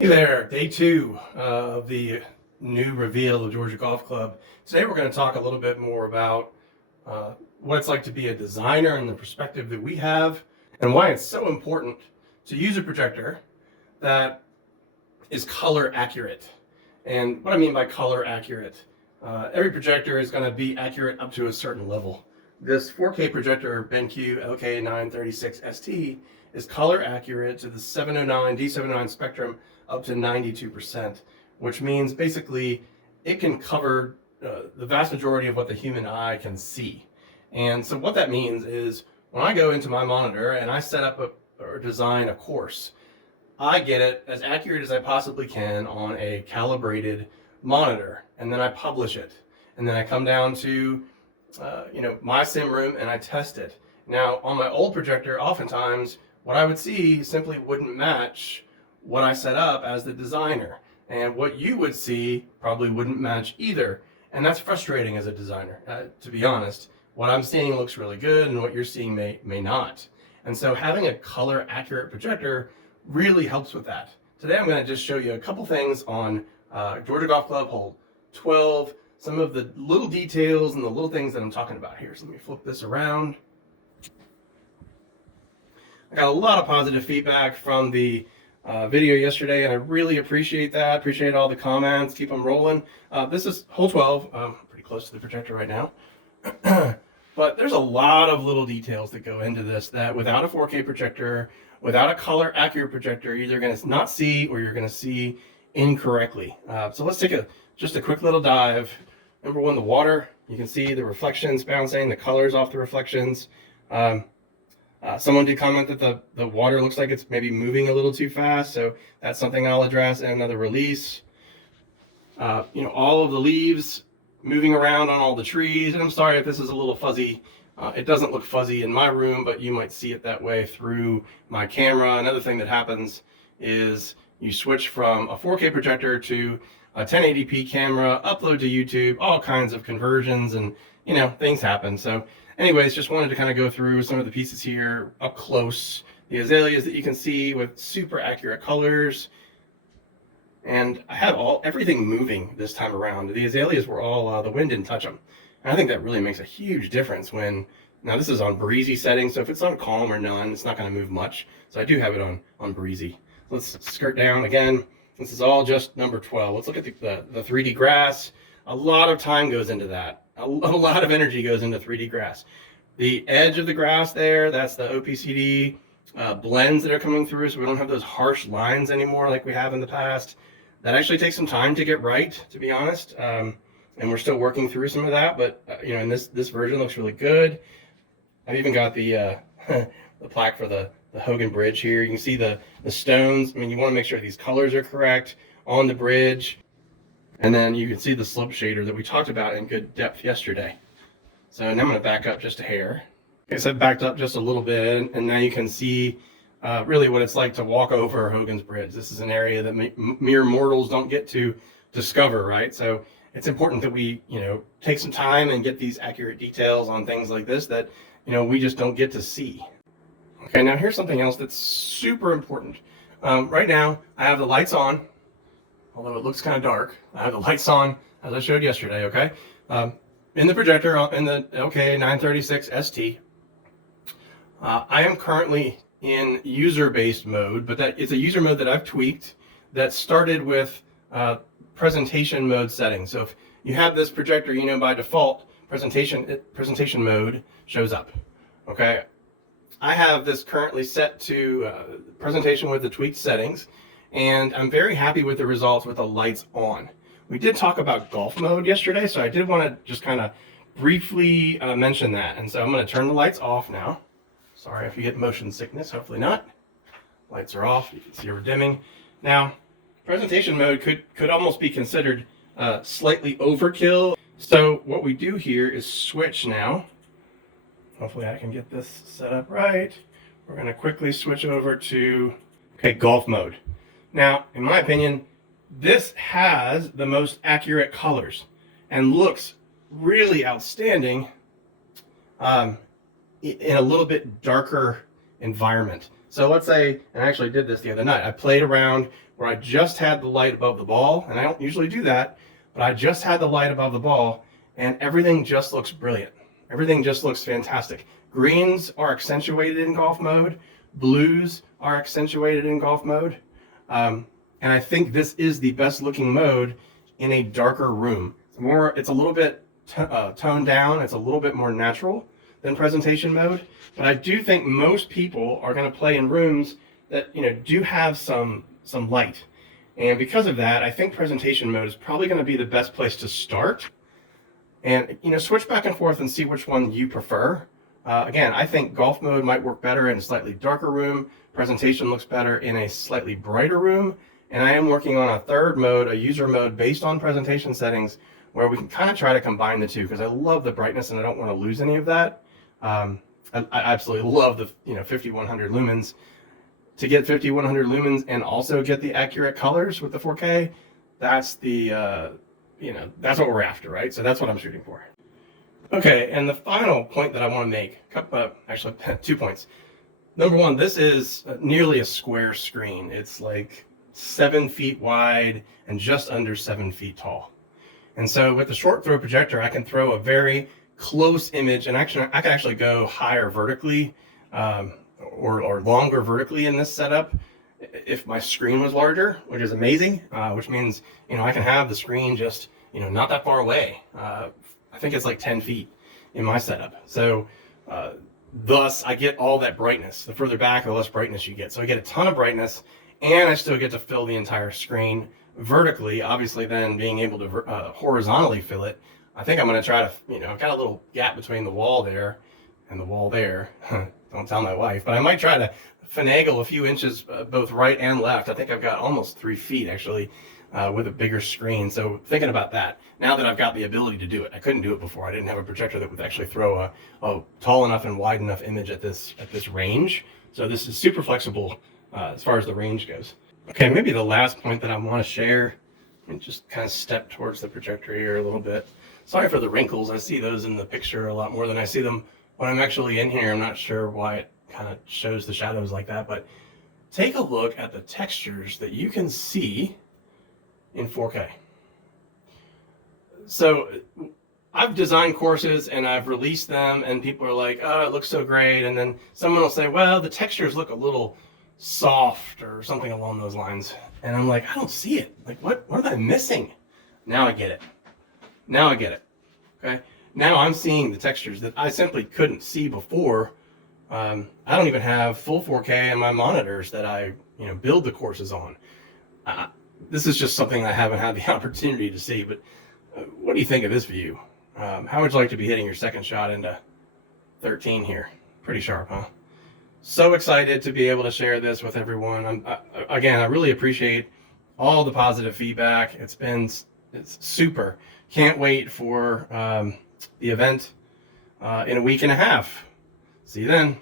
Hey there, day two of the new reveal of Georgia Golf Club. Today we're going to talk a little bit more about what it's like to be a designer and the perspective that we have, and why it's so important to use a projector that is color accurate. And what I mean by color accurate, every projector is going to be accurate up to a certain level. This 4K projector BENQ LK936ST is color accurate to the 709 D709 spectrum up to 92%, which means basically it can cover the vast majority of what the human eye can see. And so what that means is when I go into my monitor and I set up or design a course, I get it as accurate as I possibly can on a calibrated monitor, and then I publish it, and then I come down to my sim room and I test it. Now on my old projector, oftentimes what I would see simply wouldn't match what I set up as the designer, and what you would see probably wouldn't match either. And that's frustrating as a designer, to be honest. What I'm seeing looks really good and what you're seeing may not. And so having a color accurate projector really helps with that. Today I'm going to just show you a couple things on Georgia Golf Club hole 12, some of the little details and the little things that I'm talking about here. So let me flip this around. I got a lot of positive feedback from the video yesterday, and I really appreciate that. Appreciate all the comments. Keep them rolling. This is hole 12. I'm pretty close to the projector right now. But there's a lot of little details that go into this that without a 4K projector, without a color accurate projector, you're either going to not see or you're going to see incorrectly. So let's take just a quick little dive. Number one, the water. You can see the reflections bouncing, the colors off the reflections. Someone did comment that the water looks like it's maybe moving a little too fast, so that's something I'll address in another release. All of the leaves moving around on all the trees, and I'm sorry if this is a little fuzzy. It doesn't look fuzzy in my room, but you might see it that way through my camera. Another thing that happens is you switch from a 4K projector to a 1080p camera, upload to YouTube, all kinds of conversions, and things happen. So anyways, just wanted to kind of go through some of the pieces here up close. The azaleas that you can see with super accurate colors. And I had everything moving this time around. The azaleas were all, the wind didn't touch them. And I think that really makes a huge difference now this is on breezy settings, so if it's on calm or none, it's not going to move much. So I do have it on breezy. Let's skirt down again. This is all just number 12. Let's look at the 3D grass. A lot of time goes into that. A lot of energy goes into 3D grass. The edge of the grass there, that's the OPCD blends that are coming through, so we don't have those harsh lines anymore like we have in the past. That actually takes some time to get right, to be honest, and we're still working through some of that, but in this version looks really good. I've even got the the plaque for the Hogan Bridge here. You can see the stones. I mean, you want to make sure these colors are correct on the bridge. And then you can see the slope shader that we talked about in good depth yesterday. So now I'm going to back up just a hair. Okay, so I've backed up just a little bit, and now you can see really what it's like to walk over Hogan's Bridge. This is an area that mere mortals don't get to discover, right? So it's important that we, take some time and get these accurate details on things like this that, we just don't get to see. Okay, now here's something else that's super important. Right now, I have the lights on. Although it looks kind of dark, I have the lights on as I showed yesterday, okay? In the projector, in the LK936ST, I am currently in user-based mode, but that is a user mode that I've tweaked that started with presentation mode settings. So if you have this projector, by default, presentation mode shows up, okay? I have this currently set to presentation with the tweaked settings, and I'm very happy with the results with the lights on. We did talk about golf mode yesterday, so I did want to just kind of briefly mention that. And so I'm going to turn the lights off now. Sorry if you get motion sickness, hopefully not. Lights are off, you can see we're dimming. Now, presentation mode could almost be considered slightly overkill. So what we do here is switch now. Hopefully I can get this set up right. We're going to quickly switch over to golf mode. Now, in my opinion, this has the most accurate colors and looks really outstanding in a little bit darker environment. So let's say, and I actually did this the other night, I played around where I just had the light above the ball, and I don't usually do that, but I just had the light above the ball, and everything just looks brilliant. Everything just looks fantastic. Greens are accentuated in golf mode. Blues are accentuated in golf mode. And I think this is the best looking mode in a darker room. It's a little bit toned down. It's a little bit more natural than presentation mode. But I do think most people are going to play in rooms that, you know, do have some light. And because of that, I think presentation mode is probably going to be the best place to start. And, you know, switch back and forth and see which one you prefer. Again, I think golf mode might work better in a slightly darker room. Presentation looks better in a slightly brighter room. And I am working on a third mode, a user mode based on presentation settings, where we can kind of try to combine the two, because I love the brightness and I don't want to lose any of that. I absolutely love the 5100 lumens. To get 5100 lumens and also get the accurate colors with the 4K, that's the that's what we're after, right? So that's what I'm shooting for. Okay, and the final point that I want to make, actually 2 points. Number one, this is nearly a square screen. It's like 7 feet wide and just under 7 feet tall. And so with the short throw projector, I can throw a very close image, and actually I can actually go higher vertically or longer vertically in this setup if my screen was larger, which is amazing, which means, you know, I can have the screen just, you know, not that far away. I think it's like 10 feet in my setup. So thus I get all that brightness. The further back, the less brightness you get. So I get a ton of brightness, and I still get to fill the entire screen vertically. Obviously then being able to horizontally fill it, I think I'm going to try to, you know, I've got a little gap between the wall there and the wall there. Don't tell my wife, but I might try to finagle a few inches both right and left. I think I've got almost 3 feet actually with a bigger screen. So thinking about that, now that I've got the ability to do it. I couldn't do it before. I didn't have a projector that would actually throw a tall enough and wide enough image at this range. So this is super flexible as far as the range goes. Okay, maybe the last point that I want to share, and just kind of step towards the projector here a little bit. Sorry for the wrinkles. I see those in the picture a lot more than I see them when I'm actually in here. I'm not sure why it kind of shows the shadows like that, but take a look at the textures that you can see in 4K. So I've designed courses and I've released them, and people are like, oh, it looks so great. And then someone will say, well, the textures look a little soft or something along those lines. And I'm like, I don't see it. Like, what am I missing? Now I get it. Now I get it. Okay. Now I'm seeing the textures that I simply couldn't see before. I don't even have full 4K on my monitors that I, you know, build the courses on. This is just something I haven't had the opportunity to see, but what do you think of this view? How would you like to be hitting your second shot into 13 here? Pretty sharp, huh? So excited to be able to share this with everyone. Again, I really appreciate all the positive feedback. It's super. Can't wait for the event in a week and a half. See you then.